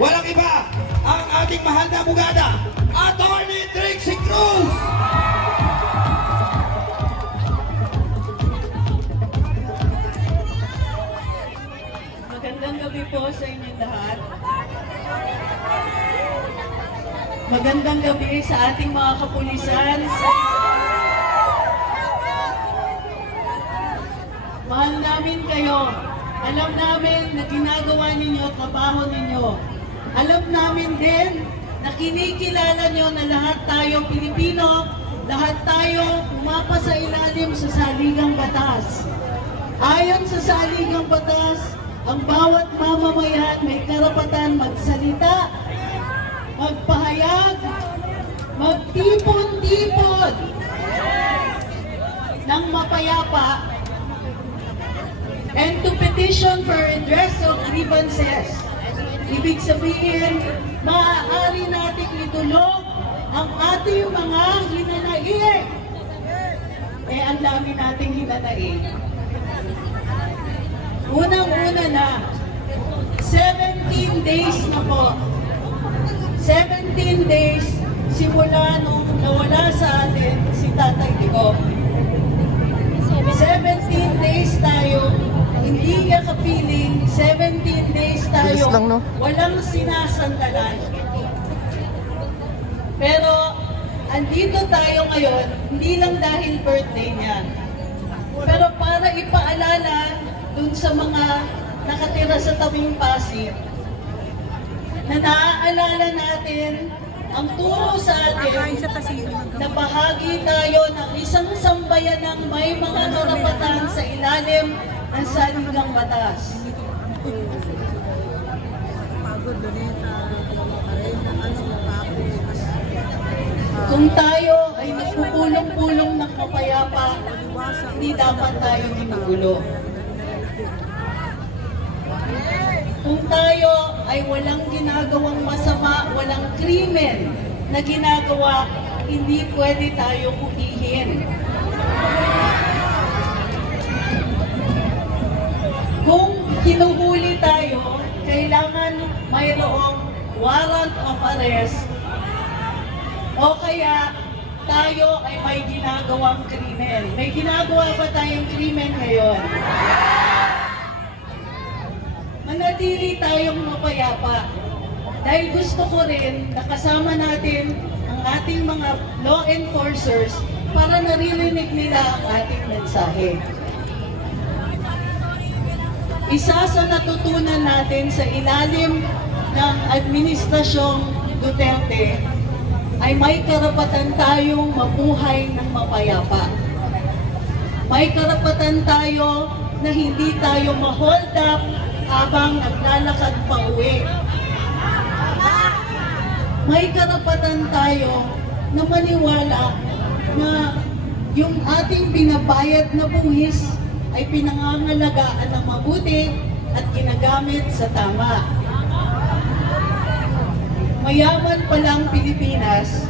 walang iba, ang ating mahal na bugada, Attorney Trixie Cruz! Magandang gabi po sa inyong lahat. Magandang gabi sa ating mga kapulisan. Mahal namin kayo. Alam namin na ginagawa ninyo at trabaho ninyo. Alam namin din na kinikilala nyo na lahat tayo Pilipino, lahat tayo umapa sa ilalim sa saligang batas. Ayon sa saligang batas, ang bawat mamamayan may karapatan magsalita, magpahayag, magtipon-tipon ng mapayapa and to petition for redress of grievances. Ibig sabihin, maaari nating idulog ang ating mga hinanaig. Eh, ang dami nating hinanaig. Unang-una na, 17 days na po. 17 days simula nung nawala sa atin si Tatay Digo. 17 days tayo, hindi ka kapiling, 17 days tayo, lang, no? walang sinasandalan. Pero, andito tayo ngayon, hindi lang dahil birthday niya. Pero para ipaalala dun sa mga nakatira sa tabing Pasig, na naaalala natin ang turo sa atin na bahagi tayo ng isang sambayanang may mga karapatan sa ilalim ng saligang batas. Pagod, Luneta, ano, tapos, Kung tayo ay nagpupulong-pulong ng mapayapa, hindi dapat tayo ginugulo. Kung tayo ay walang ginagawang masama, walang krimen na ginagawa, hindi pwede tayo hulihin. Kung kinuhuli tayo, kailangan mayroong warrant of arrest o kaya tayo ay may ginagawang krimen. May ginagawa ba tayong krimen ngayon? Manatili tayong mapayapa. Dahil gusto ko rin nakasama natin ang ating mga law enforcers para naririnig nila ang ating mensahe. Isa sa natutunan natin sa ilalim ng Administrasyong Duterte ay may karapatan tayong mabuhay ng mapayapa. May karapatan tayo na hindi tayo ma-hold up habang naglalakad pa uwi. May karapatan tayo na maniwala na yung ating binabayad na buwis ay pinangangalagaan ng mabuti at ginagamit sa tama. Mayaman pa lang Pilipinas,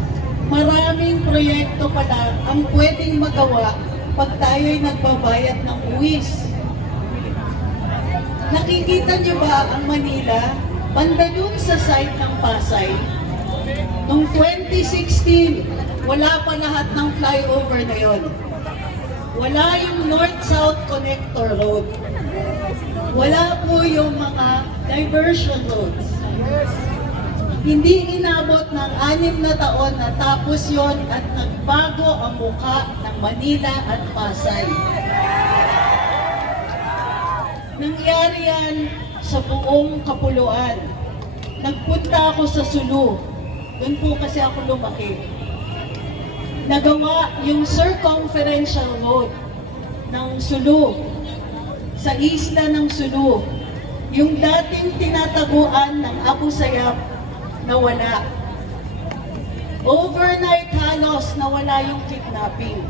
maraming proyekto pa lang ang pwedeng magawa pag tayo'y nagbabayad ng buwis. Nakikita niyo ba ang Manila? Banda dun sa site ng Pasay. Noong 2016, wala pa lahat ng flyover na yon. Wala yung North-South Connector Road. Wala po yung mga diversion roads. Hindi inabot ng anim na taon na tapos yon at nagbago ang mukha ng Manila at Pasay. Nangyari yan sa buong kapuluan. Nagpunta ako sa Sulu. Doon po kasi ako lumaki. Nagawa yung circumferential road ng Sulu sa isla ng Sulu. Yung dating tinataguan ng Abu Sayyaf na wala. Overnight halos nawala yung kidnapping.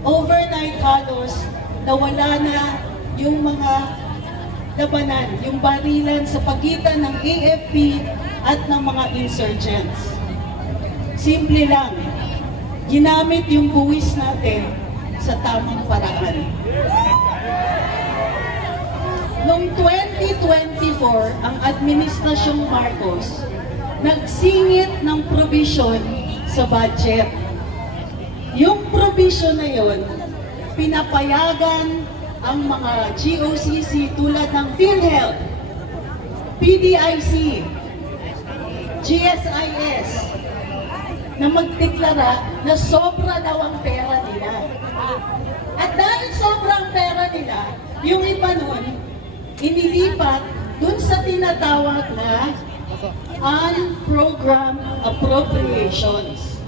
Overnight halos nawala na yung mga labanan, yung barilan sa pagitan ng AFP at ng mga insurgents. Simple lang, ginamit yung buwis natin sa tamang paraan. noong 2024, ang Administrasyong Marcos nagsingit ng provision sa budget. Yung provision na yon, pinapayagan ang mga GOCC tulad ng PhilHealth, PDIC, GSIS, na magdeklara na sobra daw ang pera nila. At dahil sobrang pera nila, yung iba nun, inilipat dun sa tinatawag na unprogram appropriations.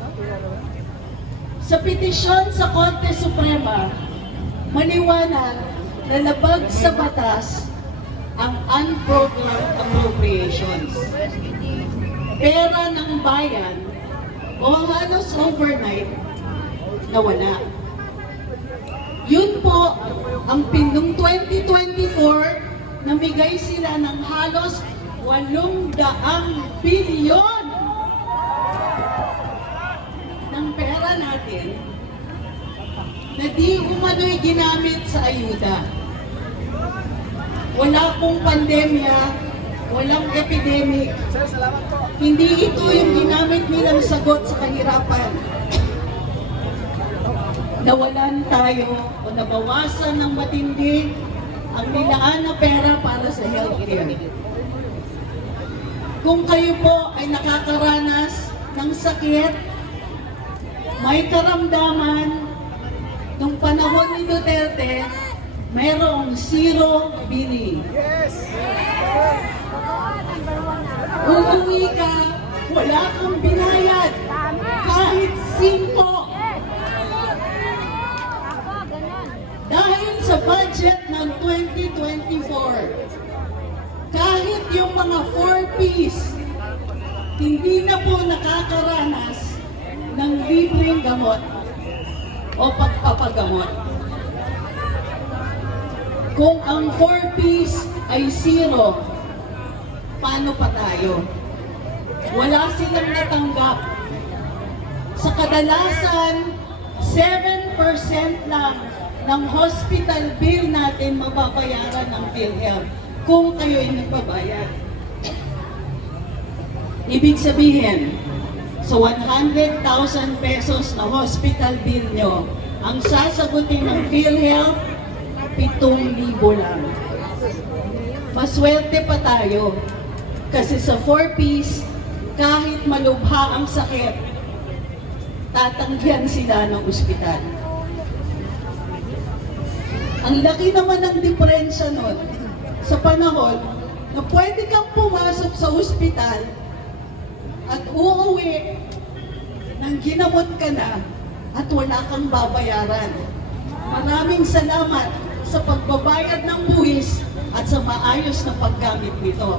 Sa petisyon sa Korte Suprema, maliwanag na labag sa batas ang unprogrammed appropriations. Pera ng bayan o halos overnight nawala. Yun po ang pinong 2024 namigay sila ng halos 800 bilyon ng pera natin na di umano'y ginamit sa ayuda. Wala pong pandemya, walang epidemic. Hindi ito yung ginamit nilang sagot sa kahirapan. Nawalan tayo o nabawasan ng matindi ang nilaan na pera para sa healthcare. Kung kayo po ay nakakaranas ng sakit, may karamdaman, nung panahon ni Duterte, mayroong zero billing. Uuwi ka, wala kang binayad. Kahit singko. Dahil sa budget ng 2024, kahit yung mga 4Ps, hindi na po nakakaranas ng libreng gamot o pagpapagamot. Kung ang 4Ps ay zero, paano pa tayo? Wala silang natanggap. Sa kadalasan, 7% lang ng hospital bill natin mababayaran ng PhilHealth kung kayo'y nagbabayad. Ibig sabihin, sa 100,000 pesos na hospital bill nyo, ang sasagutin ng PhilHealth, 7,000 lang. Maswerte pa tayo. Kasi sa 4Ps, kahit malubha ang sakit, tatanggihan sila ng ospital. Ang laki naman ng diferensya nun sa panahon na pwede kang pumasok sa ospital at uuwi nang ginamot ka na at wala kang babayaran. Maraming salamat sa pagbabayad ng buwis at sa maayos na paggamit nito.